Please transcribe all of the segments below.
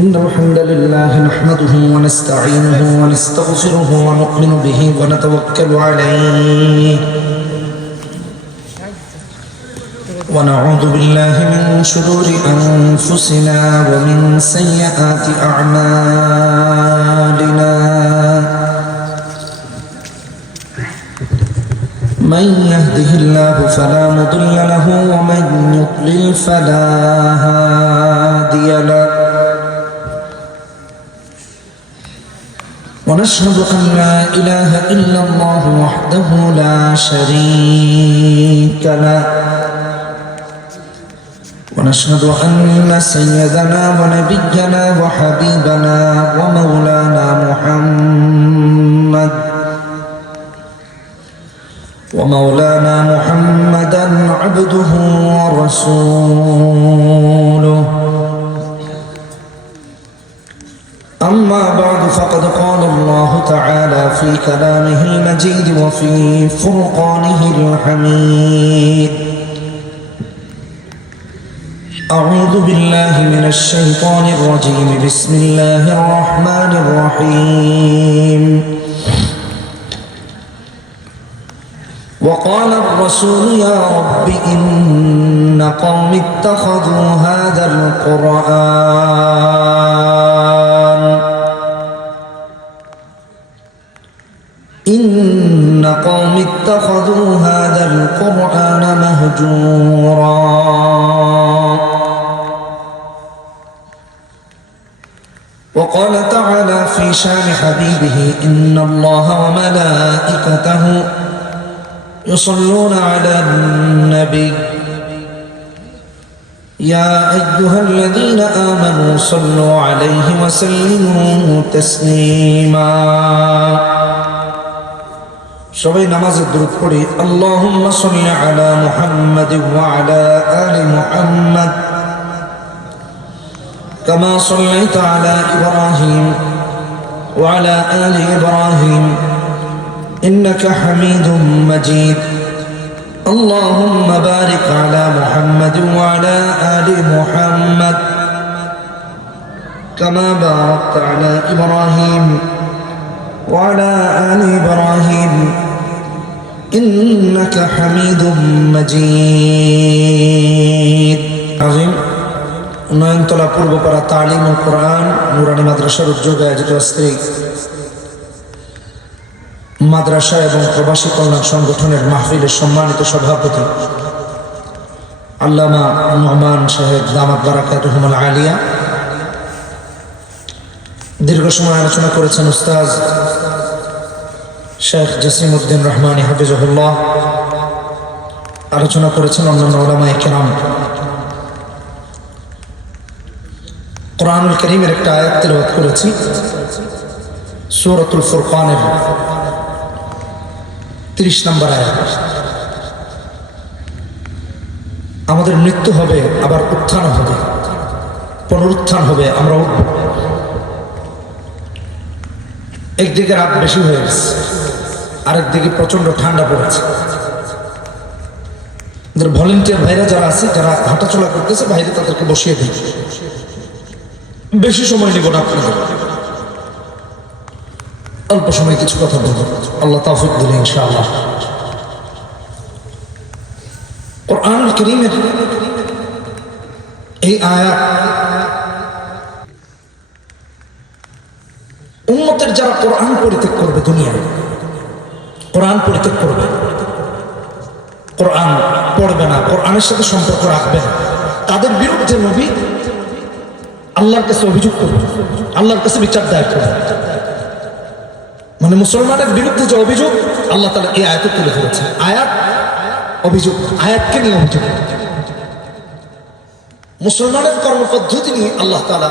إن الحمد لله نحمده ونستعينه ونستغفره ونؤمن به ونتوكل عليه ونعوذ بالله من شرور أنفسنا ومن سيئات أعمالنا من يهده الله فلا مضل له ومن يضلل فلا هادي له ونشهد أن لا إله إلا الله وحده لا شريك له ونشهد أن سيدنا ونبينا وحبيبنا ومولانا محمدا عبده ورسوله أما بعد فقد قال الله تعالى في كلامه المجيد وفي فرقانه الحميد أعوذ بالله من الشيطان الرجيم بسم الله الرحمن الرحيم وقال الرسول يا رب إن قوم اتخذوا هذا القرآن مهجورا وقال تعالى في شان حبيبه إن الله وملائكته يصلون على النبي يا أيها الذين آمنوا صلوا عليه وسلموا تسليما সবাই নামাজের দুরূদ পড়ি আল্লাহুম্মা সাল্লি আলা মুহাম্মাদিন ওয়া আলা আলি মুহাম্মাদ কামা সাল্লাইতা আলা ইব্রাহিম ওয়া আলা আলি ইব্রাহিম ইন্নাকা হামিদুম মাজিদ আল্লাহুম্মা বারিক আলা মুহাম্মাদিন ওয়া আলা আলি মুহাম্মাদ কামা বারাকতা আলা ইব্রাহিম ওয়া আলা আলি ইব্রাহিম إنك حميد مجيد عظيم উন্নয়নতলা পূর্বপাড়া তালিম ও কোরআন নুরানি মাদ্রাসার উদ্যোগে আয়োজিত আজকে মাদ্রাসা এবং প্রবাসী কল্যাণ সংগঠনের মাহফিলের সম্মানিত সভাপতি আল্লামা নোমান সাহেব দামাত বারাকাতুহুল আলিয়া, দীর্ঘ সময় আলোচনা করেছেন উস্তাজ শেখ জসিমউদ্দিন রহমানী হাফিজুল্লাহ, আলোচনা করেছেন অন্যান্য উলামায়ে কেরাম। কোরআনুল কারীমের একটা আয়াত তেলাওয়াত করেছি, সূরাতুল ফুরকানের 30 নম্বর আয়াত। আমাদের মৃত্যু হবে, আবার উত্থান হবে, পুনরুত্থান হবে, আমরা উঠব। একদিকে রাত বেশি হয়ে গেছে, আরেকদিকে প্রচন্ড ঠান্ডা পড়েছে। ভলেন্টিয়ার ভাইরা যারা আছে, যারা হাঁটাচলা করতেছে বাইরে, তাদেরকে বসিয়ে দিই, বেশি সময় নেব না আপনাদের, অল্প সময় কিছু কথা বলবো, আল্লাহ তাওফিক দিলে ইনশাআল্লাহ। কোরআনুল কারীমের এই আয়াত উম্মতের যারা কোরআন পরিত্যাগ করবে, দুনিয়ায় কোরআন পরিত্যাগ করবে, কোরআন পড়বে না, কোরআনের সাথে সম্পর্ক রাখবে না, তাদের বিরুদ্ধে নবী আল্লাহর কাছে অভিযোগ করবে, আল্লাহর কাছে বিচার দায়ের করবে। মানে মুসলমানের বিরুদ্ধে যে অভিযোগ আল্লাহ তাআলা এই আয়াতে তুলে ধরেছে। আয়াত অভিযোগ, আয়াতকে নিয়ে অভিযোগ, মুসলমানের কর্মপদ্ধতি নিয়ে আল্লাহ তাআলা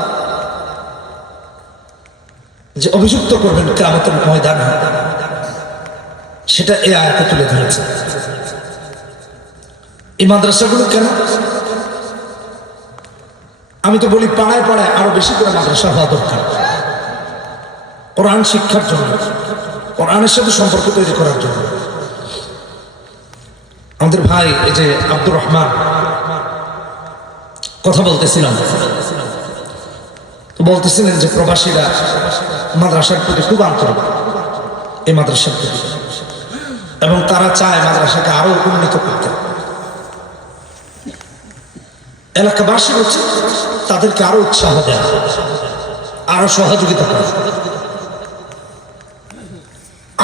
যে অভিযুক্ত করবেন কিয়ামতের ময়দানে, সেটা এই আয়াতে তুলে ধরেছে। এই মাদ্রাসাগুলো কেন? আমি তো বলি পাড়ায় পাড়ায় আরো বেশি করে মাদ্রাসা হওয়া দরকার, কোরআন শিক্ষার জন্য, কোরআনের সাথে সম্পর্ক তৈরি করার জন্য। আমাদের ভাই এই যে আব্দুর রহমান কথা বলতেছিলাম, তো বলতেছিলেন যে প্রবাসীরা মাদ্রাসার প্রতি খুব আন্তরিক, এই মাদ্রাসার প্রতি, এবং তারা চায় মাদ্রাসাকে আরো উন্নীত করতে। এলাকাবাসী হচ্ছে তাদেরকে আরো উৎসাহ দেয়, আরো সহযোগিতা করে।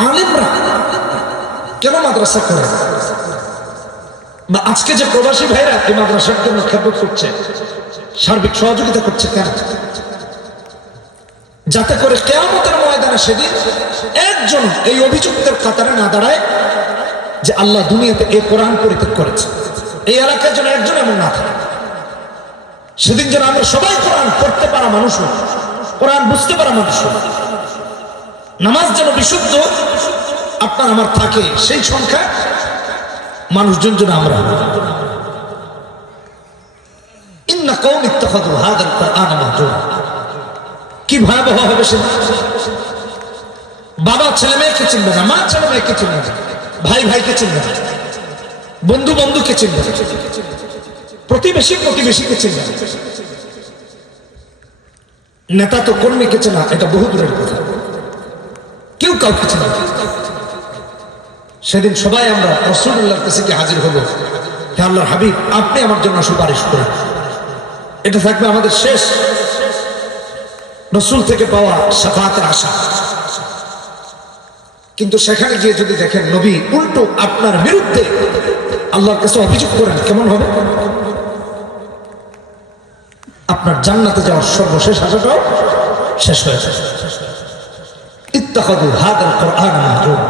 আলেমরা কেন মাদ্রাসা করে? বা আজকে যে প্রবাসী ভাইরা এই মাদ্রাসার জন্য খেদমত করছে, সার্বিক সহযোগিতা করছে, কেন? যাতে করে কিয়ামতের ময়দানে সেদিন একজন এই অভিযুক্তের কাতারে না দাঁড়ায় যে আল্লাহ দুনিয়াতে এই কোরআন পরিত্যাগ করেছে। এই এলাকায় যেন একজন এমন না থাকে। সেদিন যেন আমরা সবাই কোরআন পড়তে পারা মানুষ হই, কোরআন বুঝতে পারা মানুষ হই, নামাজ যেন বিশুদ্ধ আপনার আমার থাকে, সেই সংখ্যা মানুষজন যেন আমরা। ইন্না কওমি ইত্তাখাযু হাযাল কুরআনা মাহজুরা। কি ভয়াবহ হবে সে! বাবা ছেলে মেয়েকে চিনবে না, মা ছেলে মেয়েকে চিনবে না, ভাই ভাইকে চিনবে না, বন্ধু বন্ধুকে চিনবে না, প্রতিবেশী প্রতিবেশীকে চিনবে না, নেতা তো কর্মীকে চেনা এটা বহু দূরের কথা, কেউ কাউকে চেনা। সেদিন সবাই আমরা রাসূলুল্লাহর কাছে গিয়ে হাজির হব, হে আল্লাহর হাবিব আপনি আমার জন্য সুপারিশ করেন। এটা থাকবে আমাদের শেষ রাসূল থেকে পাওয়া শাফাআতের আশা। কিন্তু সেখানে গিয়ে যদি দেখেন নবী উল্টো আপনার বিরুদ্ধে আল্লাহর কাছে অভিযোগ করেন, কেমন হবে? আপনার জান্নাতে যাওয়ার সর্বশেষ আশাটাও শেষ হয়ে যাবে। ইত্তাখাযু হাযাল কুরআনা মাহজুরা।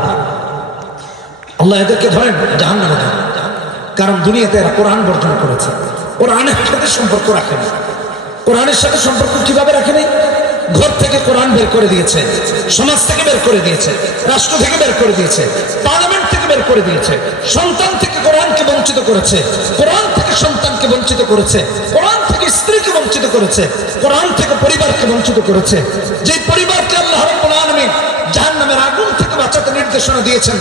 আল্লাহ এদেরকে ধরেন জাহান্নামে দেন, কারণ দুনিয়াতে এরা কোরআন বর্জন করেছে, কোরআনের সাথে সম্পর্ক রাখে না। কোরআনের সাথে সম্পর্ক কিভাবে রাখে নাই? ঘর থেকে কোরআন বের করে দিয়েছে, সমাজ থেকে বের করে দিয়েছে, রাষ্ট্র থেকে বের করে দিয়েছে, পার্লামেন্ট থেকে বের করে দিয়েছে, সন্তান থেকে কোরআনকে বঞ্চিত করেছে, কোরআন থেকে সন্তানকে বঞ্চিত করেছে, কোরআন থেকে স্ত্রীকে বঞ্চিত করেছে, কোরআন থেকে পরিবারকে বঞ্চিত করেছে। যে পরিবারকে আল্লাহ রাব্বুল আলামিন জাহান্নামের আগুন থেকে বাঁচাতে নির্দেশনা দিয়েছেন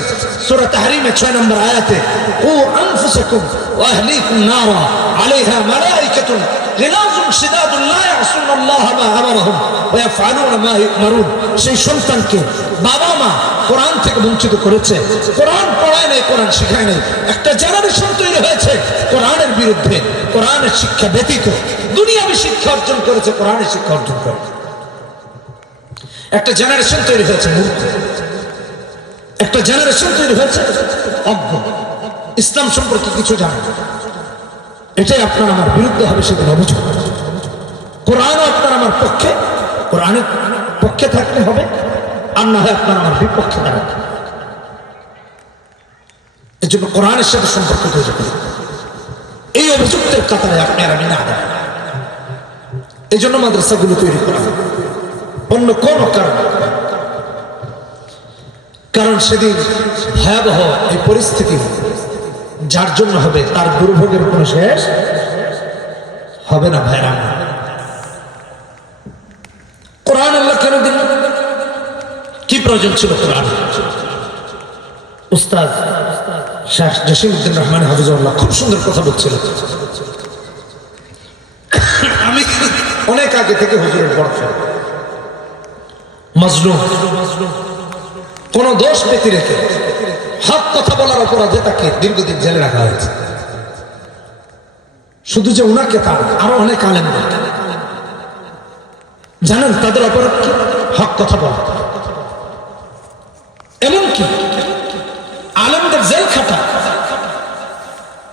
সূরা তাহরীমে 6 নম্বর আয়াতে, ও আনফুসাকুম ওয়া আহলিকুম নারা আলাইহা মালাইকাতুন গিলাযুন শিদাদুন লা ইয়াসুনাল্লাহ মা আমারহুম ওয়া ইয়াফআলুনা মা ইউমারুন। সেই সন্তানকে বাবা মা কোরআন থেকে বঞ্চিত করেছে, কোরআন পড়ায় নাই, কোরআন শেখায় নাই। একটা জেনারেশন তৈরি হয়েছে কোরআনের বিরুদ্ধে, কোরআনের শিক্ষা ব্যতীত দুনিয়াবি শিক্ষা অর্জন করেছে, কোরআনের শিক্ষা অর্জন করে। একটা জেনারেশন তৈরি হয়েছে মূর্খ, একটা জেনারেশন তৈরি হয়েছে অজ্ঞ, ইসলাম সম্পর্কে কিছু জানে না। এটাই আপনার আমার বিরুদ্ধে হবে সেদিন অভিযোগ। কোরআনও আপনার আমার পক্ষে, কোরআনের পক্ষে থাকতে হবে, আর না হয় আপনার আমার বিপক্ষে দাঁড়াবে। এর জন্য কোরআনের সাথে সম্পর্ক তৈরি করি। এই অভিযুক্তের কাতারে আপনি আর আমি না দাঁড়াই। এই জন্য মাদ্রাসাগুলো তৈরি করা হবে, অন্য কোন কারণ। কারণ সেদিন ভয়াবহ এই পরিস্থিতি যার জন্য হবে তার দুর্ভোগের কোনো শেষ হবে না। ভাইরা, কোরআন আল্লাহ কেন দিন? কি প্রয়োজন ছিল কোরআন? উস্তাদ শেখ জসিমউদ্দিন রহমান হাফিজাহুল্লাহ খুব সুন্দর কথা বলছিল। আমি অনেক আগে থেকে হুজুরের পড়ছি, মাজলুম কোন দোষ পেতে রেখে হক কথা বলার অপরাধে তাকে দীর্ঘদিন জেলে রাখা হয়েছে। শুধু যে উনাকে, তার আরো অনেক আলেম জানেন তাদের অপরাধ কি? হক কথা বলা। এমনকি আলেমদের জেল খাটা,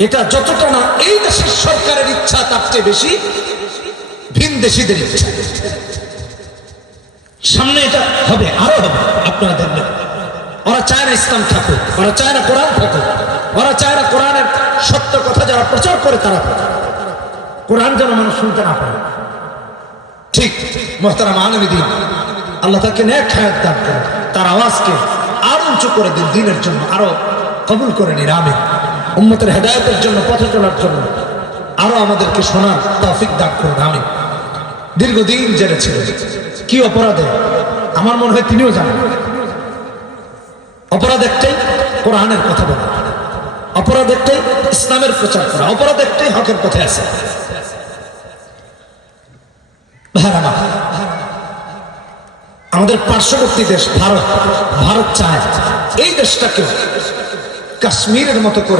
এটা যতটা না এই দেশের সরকারের ইচ্ছা তার চেয়ে বেশি ভিন দেশিদের ইচ্ছা। সামনে এটা হবে, আরো হবে, আপনারা দেখবেন। ওরা চায় না ইসলাম থাকুক, ওরা চায় না কোরআন থাকুক, ওরা চায় না কোরআনের সত্য কথা যারা প্রচার করে তারা কোরআন যেন মানুষ শুনতে না পারে। ঠিক মুহতারাম আলমীদ্দিন, আল্লাহ তাকে নেক হায়াত দান করেন, তার আওয়াজকে আরো উঁচু করে দিন, দ্বীনের জন্য আরো কবুল করে নিন। আমিন। উম্মতের হেদায়েতের জন্য, পথে চলার জন্য আরো আমাদেরকে শোনার তৌফিক দান করুন। আমিন। দীর্ঘদিন জেলে ছিল, কি অপরাধে? আমার মনে হয় তিনিও জানেন। অপরাধ একটাই, কোরআনের কথা বলা। অপরাধ একটাই, ইসলামের প্রচার করা। অপরাধ একটাই, হকের পথে আছে। ভাইরা, আমাদের পার্শ্ববর্তী দেশ ভারত চায় এই দেশটাকে কাশ্মীরের মতো করে